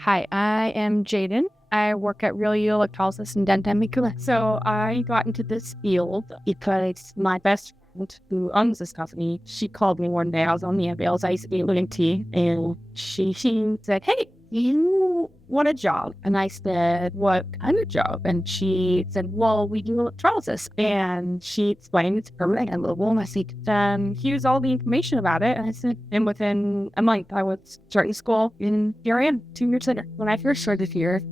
Hi, I am Jaden. I work at Real U Electrolysis and Dynamic. So I got into this field because my best friend who owns this company, she called me one day. I was on the ambulance. I used to be living tea, and she said, "Hey, you want a job?" And I said, "What kind of job?" And she said, "Well, we do electrolysis." And she explained it's permanent and livable. And I said, "Here's all the information about it." And I said, and within a month, I was starting school, and here I am, 2 years later. When I first started here,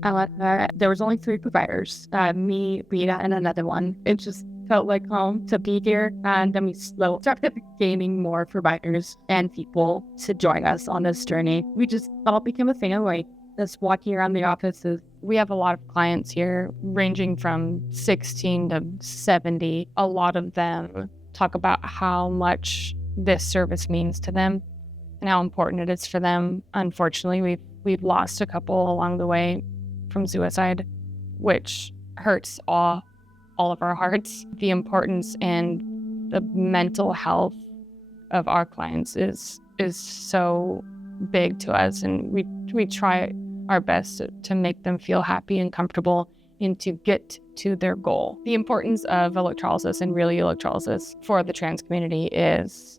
there was only 3 providers, me, Rita, and another one. It just felt like home to be here. And then we slowly started gaining more providers and people to join us on this journey. We just all became a family. Just walking around the offices. We have a lot of clients here, ranging from 16 to 70. A lot of them talk about how much this service means to them and how important it is for them. Unfortunately, we've lost a couple along the way from suicide, which hurts all of our hearts. The importance and the mental health of our clients is so big to us, and we try our best to make them feel happy and comfortable and to get to their goal. The importance of electrolysis and really electrolysis for the trans community is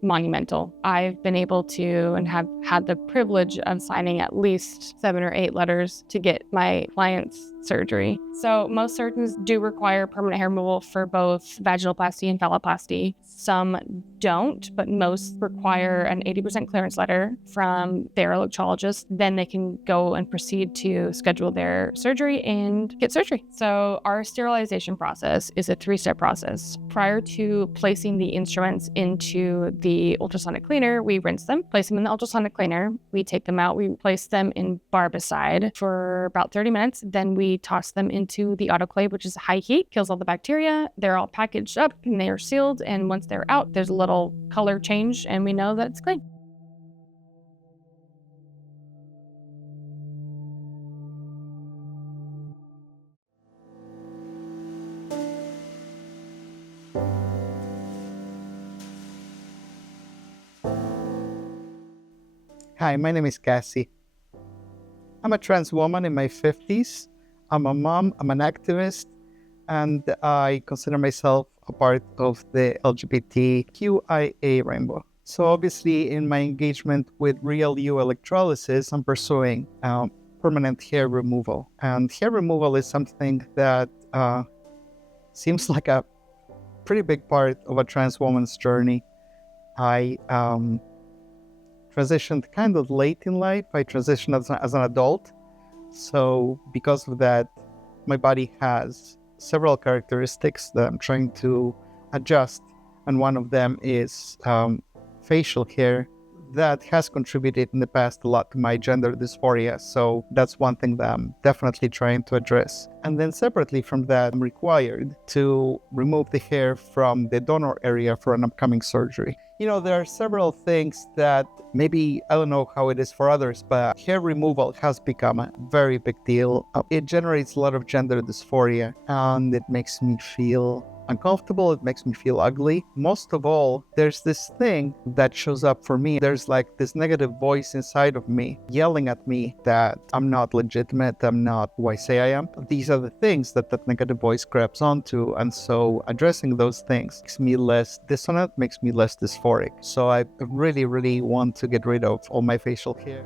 monumental. I've been able to and have had the privilege of signing at least 7 or 8 letters to get my clients surgery. So most surgeons do require permanent hair removal for both vaginoplasty and phalloplasty. Some don't, but most require an 80% clearance letter from their electrologist. Then they can go and proceed to schedule their surgery and get surgery. So our sterilization process is a 3-step process. Prior to placing the instruments into the ultrasonic cleaner, we rinse them, place them in the ultrasonic cleaner. We take them out, we place them in barbicide for about 30 minutes. Then we toss them into the autoclave, which is high heat, kills all the bacteria. They're all packaged up and they are sealed. And once they're out, there's a little color change and we know that it's clean. Hi, my name is Cassie. I'm a trans woman in my 50s. I'm a mom, I'm an activist, and I consider myself a part of the LGBTQIA rainbow. So obviously in my engagement with Real U Electrolysis, I'm pursuing permanent hair removal. And hair removal is something that seems like a pretty big part of a trans woman's journey. I transitioned kind of late in life. I transitioned as an adult. So because of that, my body has several characteristics that I'm trying to adjust. And one of them is facial hair that has contributed in the past a lot to my gender dysphoria. So that's one thing that I'm definitely trying to address. And then separately from that, I'm required to remove the hair from the donor area for an upcoming surgery. You know, there are several things that maybe, I don't know how it is for others, but hair removal has become a very big deal. It generates a lot of gender dysphoria, and it makes me feel uncomfortable. It makes me feel ugly. Most of all, there's this thing that shows up for me. There's like this negative voice inside of me yelling at me that I'm not legitimate. I'm not who I say I am. These are the things that negative voice grabs onto. And so addressing those things makes me less dissonant, makes me less dysphoric. So I really, really want to get rid of all my facial hair.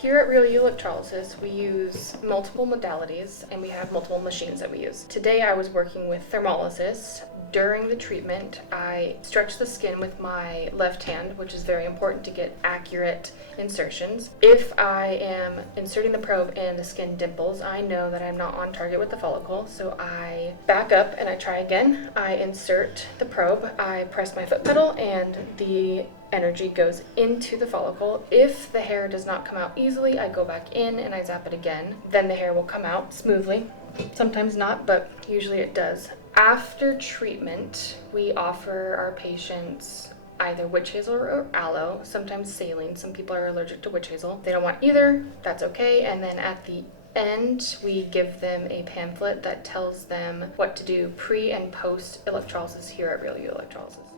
Here at Real U Electrolysis, we use multiple modalities and we have multiple machines that we use. Today I was working with thermolysis. During the treatment, I stretch the skin with my left hand, which is very important to get accurate insertions. If I am inserting the probe and the skin dimples, I know that I'm not on target with the follicle, so I back up and I try again. I insert the probe, I press my foot pedal, and the energy goes into the follicle. If the hair does not come out easily, I go back in and I zap it again. Then the hair will come out smoothly. Sometimes not, but usually it does. After treatment, we offer our patients either witch hazel or aloe, sometimes saline. Some people are allergic to witch hazel. They don't want either, that's okay. And then at the end, we give them a pamphlet that tells them what to do pre and post electrolysis here at Real You Electrolysis.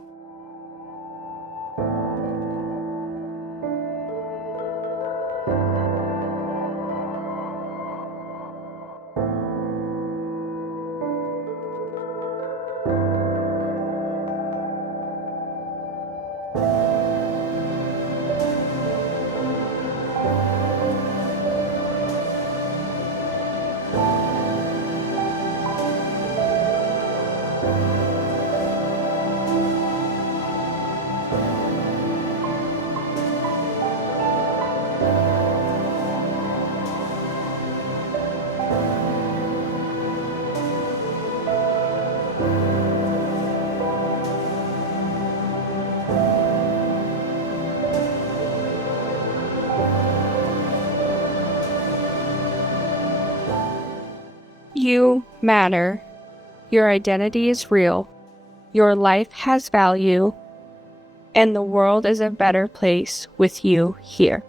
You matter. Your identity is real. Your life has value. And the world is a better place with you here.